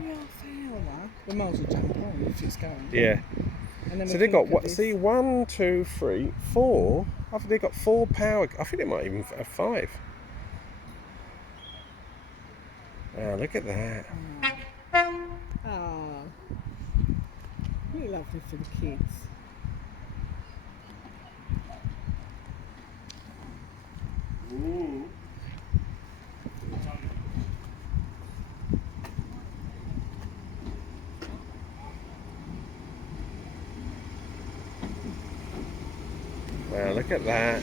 every half hour. We might as well jump on if it's going. Yeah. And then So we they've can got look at what? this. See, 1, 2, 3, 4. I think they've got 4 power. I think they might even have 5. Oh, look at that. Oh, really lovely for the kids. Wow, look at that.